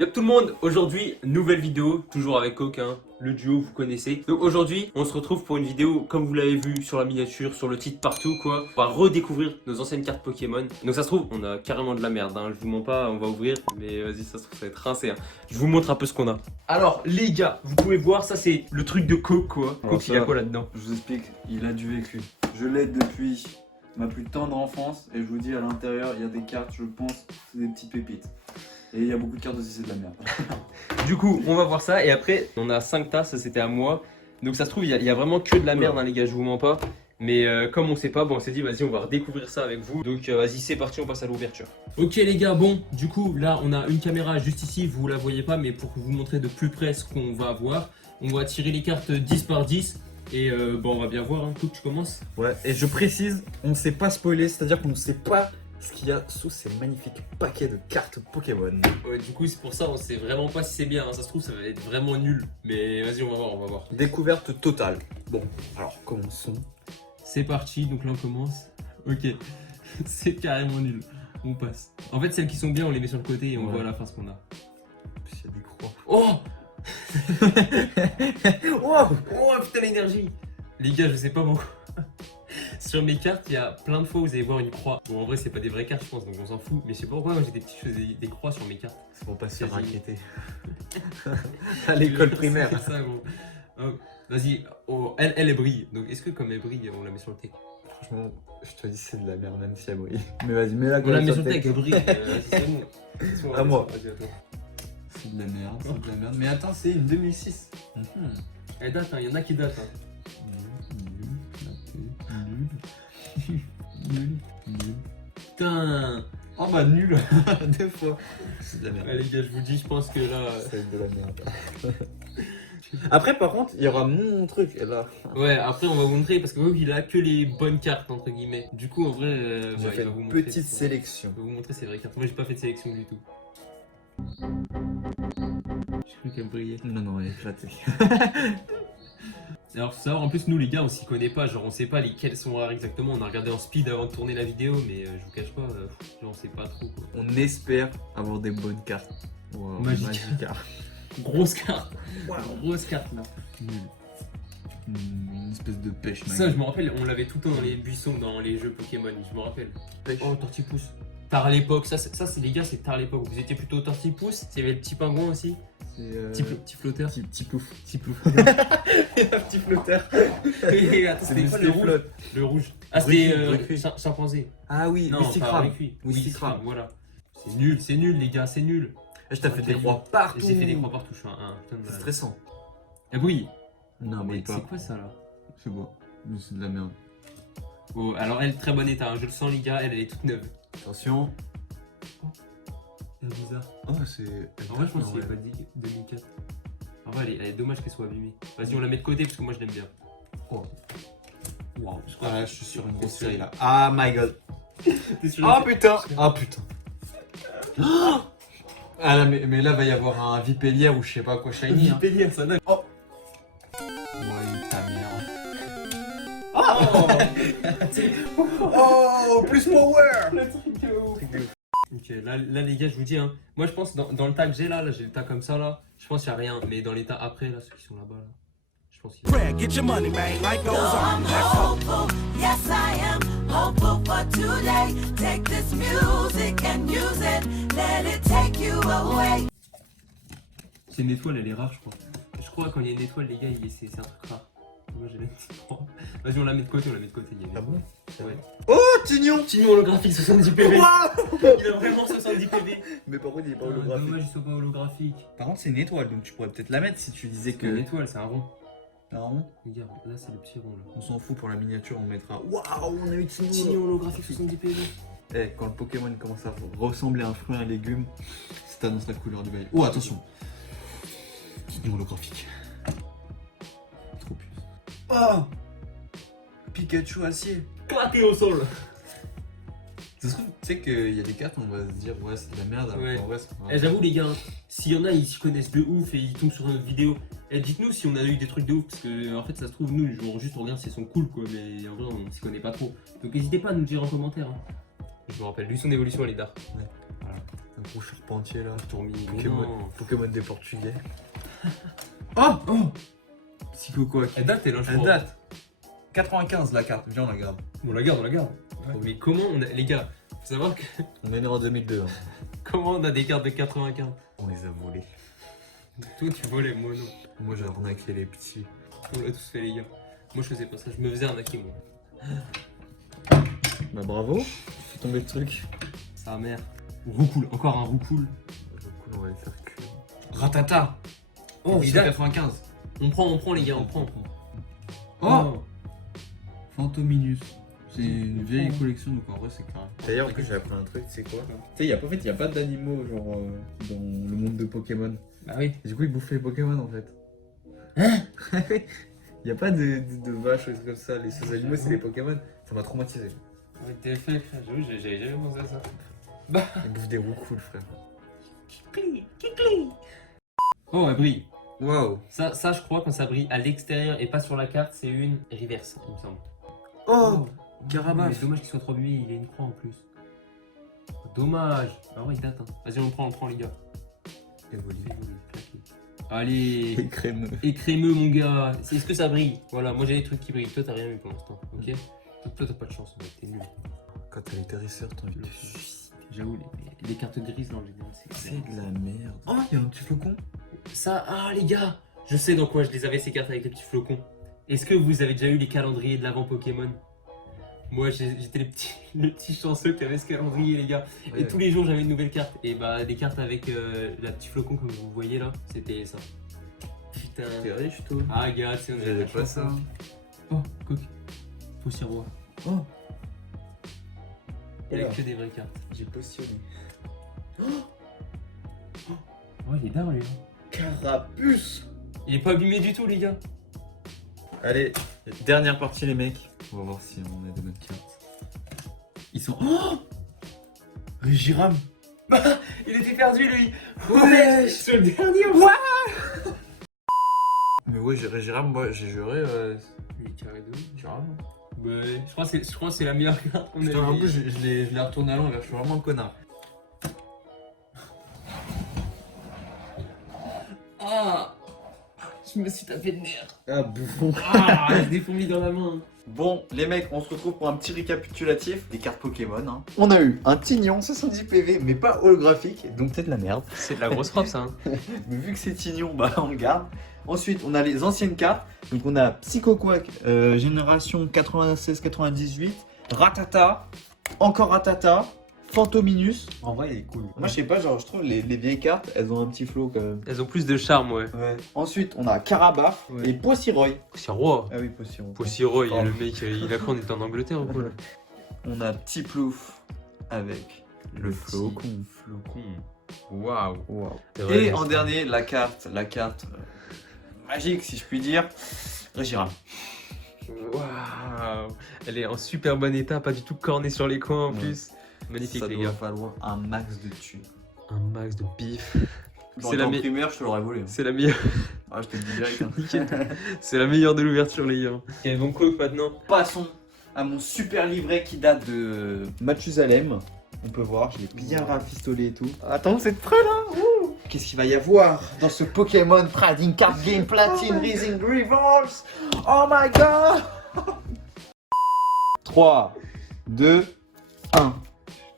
Yop tout le monde, aujourd'hui nouvelle vidéo, toujours avec Coq, hein, le duo vous connaissez. Donc aujourd'hui on se retrouve pour une vidéo comme vous l'avez vu sur la miniature, sur le titre partout quoi. On va redécouvrir nos anciennes cartes Pokémon. Donc ça se trouve on a carrément de la merde, hein. Je vous mens pas, on va ouvrir, mais vas-y ça se trouve ça va être rincé. Hein. Je vous montre un peu ce qu'on a. Alors les gars, vous pouvez voir ça c'est le truc de Coq quoi. Coq il y a quoi là-dedans? Je vous explique, il a du vécu. Je l'aide depuis ma plus tendre enfance et je vous dis à l'intérieur il y a des cartes, je pense, c'est des petites pépites. Et il y a beaucoup de cartes aussi, c'est de la merde. Du coup, on va voir ça et après, on a 5 tasses, ça c'était à moi. Donc ça se trouve, il y a vraiment que de la merde, hein, les gars, je vous mens pas. Mais comme on sait pas, bon, on s'est dit, vas-y, on va redécouvrir ça avec vous. Donc vas-y, c'est parti, on passe à l'ouverture. Ok les gars, bon, du coup, là, on a une caméra juste ici, vous la voyez pas, mais pour vous montrer de plus près ce qu'on va voir, on va tirer les cartes 10 par 10. Et bon, on va bien voir, hein. Cook, tu commences? Ouais, et je précise, on ne sait pas spoiler, c'est-à-dire qu'on ne sait pas ce qu'il y a sous ces magnifiques paquets de cartes Pokémon. Ouais, du coup, c'est pour ça, on sait vraiment pas si c'est bien, hein. Ça se trouve, ça va être vraiment nul. Mais vas-y, on va voir, on va voir. Découverte totale. Bon, alors commençons. C'est parti, donc là on commence. Ok, c'est carrément nul. On passe. En fait, celles qui sont bien, on les met sur le côté et on voit à la fin ce qu'on a. En plus, il y a des croix. Oh Wow. Oh putain, l'énergie. Les gars, je sais pas pourquoi. Sur mes cartes, il y a plein de fois où vous allez voir une croix. Bon, en vrai, c'est pas des vraies cartes, je pense, donc on s'en fout. Mais je sais pas pourquoi, moi j'ai des petites choses, des croix sur mes cartes. C'est pour pas se faire Vas-y. inquiéter. À l'école primaire. C'est ça, gros. Oh, vas-y, oh, elle brille. Donc, est-ce que comme elle brille, on la met sur le tech? Franchement, je te dis, c'est de la merde, même si elle brille. Mais vas-y, mets-la On la met sur le tech, elle brille. C'est bon. C'est bon, À moi. vas-y, à toi. C'est de la merde, c'est de la merde. Mais attends, c'est une 2006. Elle date, il y en a qui datent. Hein. Putain. Oh bah nul. Deux fois. C'est de la merde. Ouais, les gars, je vous dis, je pense que là. C'est de la merde. Après, par contre, il y aura mon truc. Et là, Ouais, après, on va vous montrer parce que vous, il a que les bonnes cartes, entre guillemets. Du coup, en vrai, j'ai bah, fait il va vous une montrer. petite Il sélection. va vous montrer ses vraies cartes. Moi, j'ai pas fait de sélection du tout. J'ai cru qu'elle brillait. Non, non, elle est éclatée. Alors, faut savoir, en plus, nous, les gars, on s'y connaît pas. Genre, on sait pas lesquelles sont rares exactement. On a regardé en speed avant de tourner la vidéo, mais je vous cache pas, genre, on sait pas trop quoi. On espère avoir des bonnes cartes. Wow, Magique. Grosse carte. Grosse carte là. Une espèce de pêche, mec. Ça, je me rappelle, on l'avait tout le temps dans les buissons, dans les jeux Pokémon, je me rappelle. Pêche. Oh, Tortipousse. Tard à l'époque, ça c'est les gars, c'est tard à l'époque. Vous étiez plutôt Tortipousse, il y avait le petit pingouin aussi. Petit flotteur. Petit plouf. Petit plouf. Petit flotteur. Et attends, c'était quoi le rouge? flotte. Le rouge. Ah, c'était Brick. chimpanzé. Ah oui, Non, Mystic pas Crab. avec lui. Mystic Crab, Crab. voilà. C'est nul les gars, c'est nul. Je t'ai fait des croix partout. J'ai fait des croix partout, je suis un putain de C'est malade. stressant. Ah oui. Non, Mais mais pas. c'est quoi ça là? C'est beau. Mais c'est de la merde. Oh, alors elle, très bon état, hein. Je le sens les gars, elle est toute neuve. Attention. C'est bizarre. Oh, c'est. En vrai, je pense qu'il n'y a pas dit 2004. En vrai, elle est dommage qu'elle soit abîmée. Vas-y, on la met de côté parce que moi je l'aime bien. Oh. Wow, je crois. Ah, je suis sur une grosse série là. Ah my god. T'es sûr Oh putain. Ah putain. Ah là, mais là va y avoir un Vipellière ou je sais pas quoi shiny. Hein. Vipellière, ça n'a. Oh. Ouais, ta merde. Oh, plus power. Le truc de ouf. Ok, là les gars, je vous dis, hein, moi je pense dans le tas que j'ai là, j'ai le tas comme ça là, je pense qu'il n'y a rien, mais dans les tas après, là, ceux qui sont là-bas, là, je pense qu'il y a rien. Get your money, man. Life goes on. Let's go. Hopeful, yes I am hopeful for today. Take this music and use it, let it take you away. C'est une étoile, elle est rare, je crois. Je crois quand il y a une étoile, les gars, c'est un truc rare. Moi j'ai la petite croix. Vas-y, on la met de côté, on la met de côté. Il y a une Ah étoile. bon? Ouais. Oh, Tignon. Tignon holographique 70 PV. Wow. Il a vraiment 70 PV. Mais par contre, il est pas Ah, holographique. dommage, il soit pas holographique. Par contre, c'est une étoile, donc tu pourrais peut-être la mettre si tu disais C'est une que. étoile, c'est un rond. Non. Regarde, là c'est le petit rond là. On s'en fout pour la miniature, on mettra. Waouh, on a eu Tignon. Tignon holographique 70 PV. Eh, quand le Pokémon commence à ressembler à un fruit, un légume, ça t'annonce la couleur du bail. Oh, attention. Tignon holographique. Trop puissant. Oh Pikachu acier. Claqué au sol. Ça se trouve, tu sais qu'il y a des cartes, on va se dire, ouais, c'est de la merde. Alors Ouais. qu'en vrai, c'est pas Eh, j'avoue les gars, s'il y en a, ils s'y connaissent de ouf et ils tombent sur notre vidéo. Eh, dites-nous si on a eu des trucs de ouf parce que en fait ça se trouve nous juste on regarde si elles sont cool quoi, mais en vrai on s'y connaît pas trop. Donc n'hésitez pas à nous le dire en commentaire. Hein. Je me rappelle, lui son évolution elle est dark. Ouais. Voilà. Un gros charpentier là. Tourmi, mais Pokémon, non. Pokémon des Portugais. Oh Psychoquack. Elle date, elle, hein, je Elle crois. date. 95 la carte, viens on la garde. On la garde, on la garde. Mais comment on a... Les gars, faut savoir que... On est né en 2002. Hein. comment on a des cartes de 95. On les a volés. Toi, tu volais, moi non. Moi j'ai arnaqué les petits. On l'a tous fait, les gars. Moi, je faisais pas ça, je me faisais arnaquer, moi. Bah bravo, tu fais tomber le truc. Sa mère. Roucoule, encore un roucoule. Du coup on va le faire cuire. Ratata. Oh, il date. 95. On prend, les gars, on prend. Oh Fantominus. C'est une vieille collection donc en vrai c'est carré. D'ailleurs en plus j'ai appris un truc, c'est quoi? Tu sais, en fait y a pas d'animaux genre dans le monde de Pokémon. Bah oui. Et du coup ils bouffent les Pokémon en fait. Hein? Y a pas de vaches ou des trucs comme ça, les seuls animaux c'est les Pokémon. Ça m'a traumatisé. Ouais, t'es fait, frère, j'avoue, j'avais jamais pensé à ça. Ils bouffent des roucoules frère. Oh, elle brille. Waouh. Ça, je crois, quand ça brille à l'extérieur et pas sur la carte, c'est une reverse, il me semble. Oh Mais Carabash. dommage qu'il soit trop abîmé, il a une croix en plus. Dommage. Alors, ouais, il date, hein. Vas-y, on prend, les gars. Évolue. Allez. Et crémeux. Et crémeux, mon gars. Est-ce que ça brille? Voilà, moi j'ai des trucs qui brillent. Toi, t'as rien eu pour l'instant, ok? Toi, t'as pas de chance, mec, t'es nul. Quand t'as les terrisseurs, t'as envie de te J'avoue, les cartes grises dans le général, C'est de la merde. Oh, y'a un petit flocon. Ça, ah les gars, je sais dans quoi je les avais ces cartes avec les petits flocons. Est-ce que vous avez déjà eu les calendriers de l'avant Pokémon? Moi j'étais les petits chanceux qui avaient ce calendrier les gars. Ouais. Et tous les jours j'avais une nouvelle carte. Et bah des cartes avec la petite flocon comme vous voyez là, c'était ça. Putain. T'es riche toi. Ah regarde, c'est on avait J'avais la pas chance, ça. hein. Oh, coq. Poussière roi. Oh, Il y a Oula. que des vraies cartes. j'ai positionné. Oh il est dingue lui. Carapuce. Il est pas abîmé du tout les gars. Allez, dernière partie les mecs. On va voir si on a de bonnes cartes. Ils sont... Oh Régiram. Il était perdu lui. Ouais. Sur le dernier ouais. Mais ouais, Régiram, moi j'ai juré... Il est carré de Régiram. Ouais, je crois que c'est la meilleure carte qu'on ait. Putain, en plus je l'ai retourné à l'envers, je suis vraiment un connard. Ah, je me suis tapé de nerfs. Ah, bouffon. Ah, j'ai des fourmis dans la main. Bon, les mecs, on se retrouve pour un petit récapitulatif des cartes Pokémon. Hein. On a eu un Tignon 70 PV, mais pas holographique, donc c'est de la merde. C'est de la grosse frappe ça. Hein. Mais vu que c'est Tignon, bah on le garde. Ensuite, on a les anciennes cartes. Donc on a Psychoquack, génération 96-98, Ratata, encore Ratata, Fantominus. En vrai, il est cool. Moi, je sais pas, genre, je trouve les vieilles cartes, elles ont un petit flow quand même. Elles ont plus de charme, ouais. Ouais. Ensuite, on a Carabaff Ouais. et Poissiroy. C'est roi. Ah oui, Poissiroy. Poissiroy, Oh. le mec, il a cru qu'on était en Angleterre ou quoi là? On a Petit Plouf avec le flocon. Flocon. Waouh. Wow. Ouais, Et en dernier, la carte magique, si je puis dire, Régiram. Waouh. Elle est en super bon état, pas du tout cornée sur les coins en Ouais. plus. Magnifique Ça les doit gars. falloir un max de thunes. Un max de bif. Dans C'est la, le primaire, je te l'aurais volé. Hein. c'est la meilleure. Ah, je te le dis direct. Hein. Nickel. C'est la meilleure de l'ouverture les gars. Ok, donc quoi maintenant? Passons à mon super livret qui date de Mathusalem. On peut voir, je l'ai bien rafistolé et tout. Attends, vous êtes prêts là? Ouh. Qu'est-ce qu'il va y avoir dans ce Pokémon Trading Card Game Platine Rising Revolves? Oh my god! 3, 2, 1.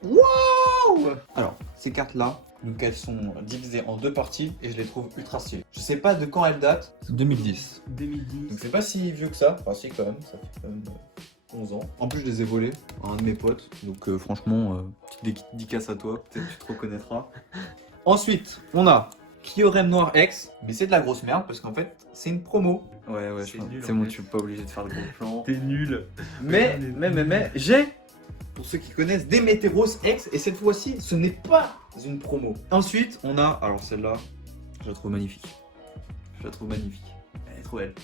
Wow! Alors, ces cartes-là, donc elles sont divisées en deux parties et je les trouve ultra stylées. Je sais pas de quand elles datent, c'est 2010. 2010. Donc c'est pas si vieux que ça, enfin si quand même, ça fait quand même 11 ans. En plus je les ai volés à un de mes potes, donc franchement, petite dédicace à toi, peut-être que tu te reconnaîtras. Ensuite, on a Kyurem Noir X, mais c'est de la grosse merde parce qu'en fait c'est une promo. Ouais, C'est nul, c'est en bon, fait. tu es pas obligé de faire le gros plan. T'es nul. Mais, j'ai, pour ceux qui connaissent, des Météros X, et cette fois-ci, ce n'est pas une promo. Ensuite, on a, alors celle-là, je la trouve magnifique. Je la trouve magnifique. Elle est trop belle.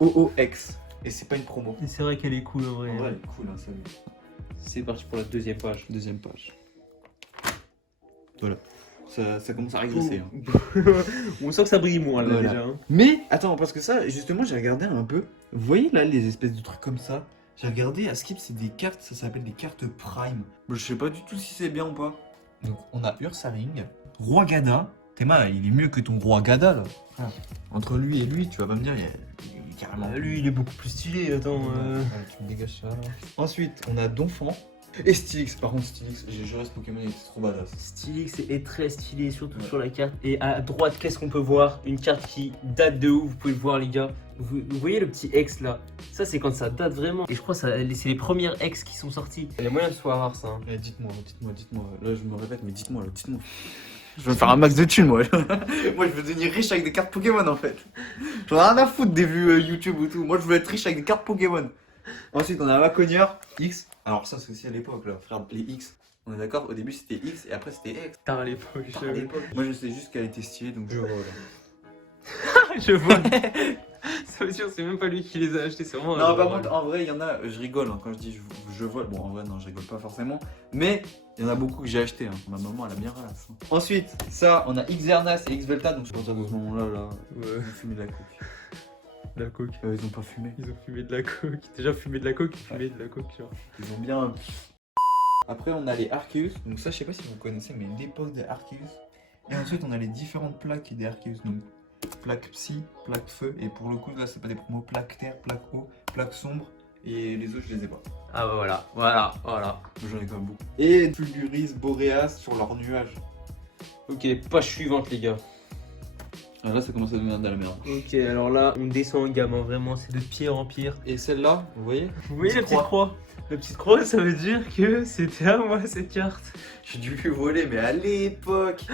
OOX, et c'est pas une promo. C'est vrai qu'elle est cool en vrai. En vrai, elle est cool, hein, celle-là. C'est parti pour la deuxième page. Deuxième page. Voilà. Ça commence à régresser. Hein. On sent que ça brille moins là Voilà. déjà. Hein. Mais, attends, parce que ça, justement, j'ai regardé un peu. Vous voyez là, les espèces de trucs comme ça? J'ai regardé à Skip, c'est des cartes, ça s'appelle des cartes Prime. Je sais pas du tout si c'est bien ou pas. Donc on a Ursaring, Roi Gada. Théma, il est mieux que ton Roi Gada là. Ah. Entre lui et lui, tu vas pas me dire, il est carrément. Lui, il est beaucoup plus stylé. Attends. Ouais, tu me dégages ça. Ensuite, on a Donphan et Stylix. Par contre, Stylix, j'ai juré ce Pokémon, il était trop badass. Stylix est très stylé, surtout sur la carte. Et à droite, qu'est-ce qu'on peut voir? Une carte qui date de ouf, vous pouvez le voir, les gars. Vous voyez le petit X là? Ça, c'est quand ça date vraiment. Et je crois que c'est les premières X qui sont sorties. Il y a moyen de soit rare ça. Hein. Dites-moi. Là, je me répète, mais dites-moi. Je veux me faire un max de thunes, moi. Moi, je veux devenir riche avec des cartes Pokémon, en fait. J'en ai rien à foutre des vues YouTube ou tout. Moi, je veux être riche avec des cartes Pokémon. Ensuite, on a Macogneur, X. Alors, ça, c'est aussi à l'époque, là. Frère, les X. On est d'accord, au début, c'était X et après, c'était X. Tard à l'époque. Moi, je sais juste qu'elle était stylée, donc je vois, là. Je vois. Ça veut dire, c'est même pas lui qui les a achetés, c'est vraiment. Non, par contre, en vrai, il y en a, je rigole hein, quand je dis je vois. Bon, en vrai, non, je rigole pas forcément. Mais il y en a beaucoup que j'ai acheté. Hein. Ma maman, elle a bien ralasse. Hein. Ensuite, ça, on a Xernas et Xvelta. Donc, je pense à ce moment-là, Ouais. ils ont fumé de la coke. De la coke. Ils ont pas fumé. Ils ont fumé de la coke. Déjà fumé de la coke, fumé de la coke, genre. Ils ont bien. Après, on a les Arceus. Donc, ça, je sais pas si vous connaissez, mais l'époque des Arceus. Et ensuite, on a les différentes plaques des Arceus. Donc, plaque psy, plaque feu. Et pour le coup, là, c'est pas des promos plaque terre, plaque eau, plaque sombre. Et les autres, je les ai pas. Ah bah voilà. J'en ai quand même beaucoup. Et Fulguris, Boreas sur leur nuage. Ok, page suivante, les gars. Alors là, ça commence à devenir de la merde. Ok, alors là, on descend en gamme, hein, vraiment, c'est de pire en pire. Et celle-là, vous voyez? Vous voyez la petite croix? La petite croix, ça veut dire que c'était à moi cette carte. J'ai dû lui voler, mais à l'époque.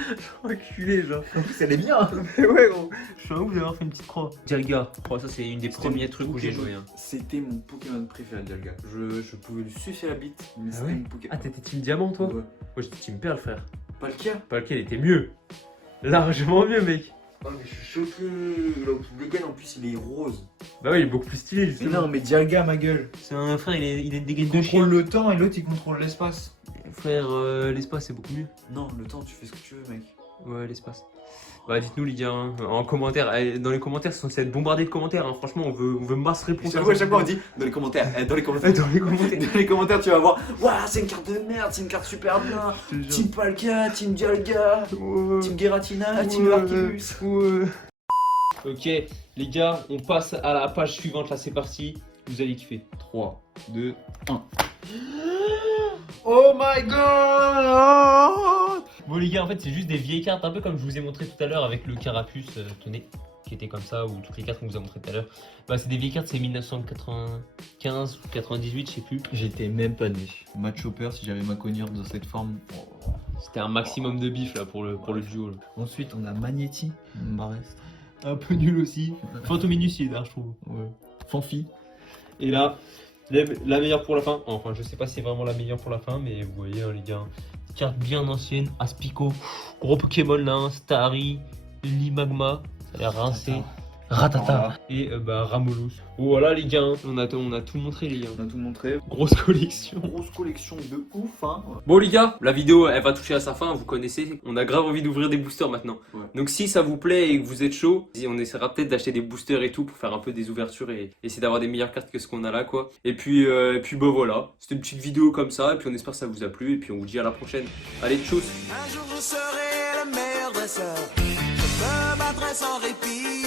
Enculé, genre. En plus, elle est bien. Mais ouais, gros. Je suis un ouf d'avoir fait une petite croix. Dialga, oh, ça c'est une des premiers trucs où j'ai joué. Hein. C'était mon Pokémon préféré, Dialga. Je pouvais lui sucer la bite, mais Ah c'était ouais mon Pokémon. Ah, t'étais team diamant, toi? Ouais. Moi, j'étais team perle, frère. Palkia? Palkia, il était mieux. Largement mieux, mec. Oh, mais je suis choqué. Le gars, en plus, il est rose. Bah ouais, il est beaucoup plus stylé, Mais justement. non, mais Dialga, ma gueule. C'est un frère, il est des gaines Il de chien. contrôle le temps et l'autre, il contrôle l'espace. Frère, l'espace, c'est beaucoup mieux. Non, le temps, tu fais ce que tu veux, mec. Ouais, l'espace. Bah, dites-nous, les gars, hein, en commentaire. Dans les commentaires, c'est censé être bombardé de commentaires. Hein. Franchement, on veut masse réponse. À chaque fois, on dit dans les commentaires. Dans les commentaires. Dans les commentaires. Dans les commentaires, tu vas voir. Waouh, c'est une carte de merde, c'est une carte super bien. Team Palkia, Team Dialga, Team Giratina, Team Arceus. Ok, les gars, on passe à la page suivante. Là, c'est parti. Vous allez kiffer. 3, 2, 1. Oh my god! Bon, les gars, en fait, c'est juste des vieilles cartes, un peu comme je vous ai montré tout à l'heure avec le Carapuce, tenez, qui était comme ça, ou toutes les cartes qu'on vous a montré tout à l'heure. Bah, c'est des vieilles cartes, c'est 1995 ou 98, je sais plus. J'étais même pas né. Match Chopper, si j'avais ma cognure dans cette forme. C'était un maximum de bif là pour le duo. Là. Ensuite, on a Magnéti, Marest. Un peu nul aussi. Fantominus, il est d'art, je trouve. Ouais. Fanfi. Et là, la meilleure pour la fin. Enfin, je sais pas si c'est vraiment la meilleure pour la fin, mais vous voyez, hein, les gars. Carte bien ancienne, Aspico. Gros Pokémon là, hein, Starry, Limagma. Ça a l'air rincé. Ratata. Et Ramolus. Voilà, les gars. Hein. On a tout montré, les gars. On a tout montré. Grosse collection. Grosse collection de ouf, hein. Bon les gars, la vidéo elle va toucher à sa fin, vous connaissez, on a grave envie d'ouvrir des boosters maintenant. Ouais. Donc si ça vous plaît et que vous êtes chaud, on essaiera peut-être d'acheter des boosters et tout pour faire un peu des ouvertures et essayer d'avoir des meilleures cartes que ce qu'on a là quoi. Et puis bah voilà, c'était une petite vidéo comme ça et puis on espère que ça vous a plu et puis on vous dit à la prochaine. Allez, tchuss. Un jour je serai le meilleur dresseur. Je me battrai sans répit.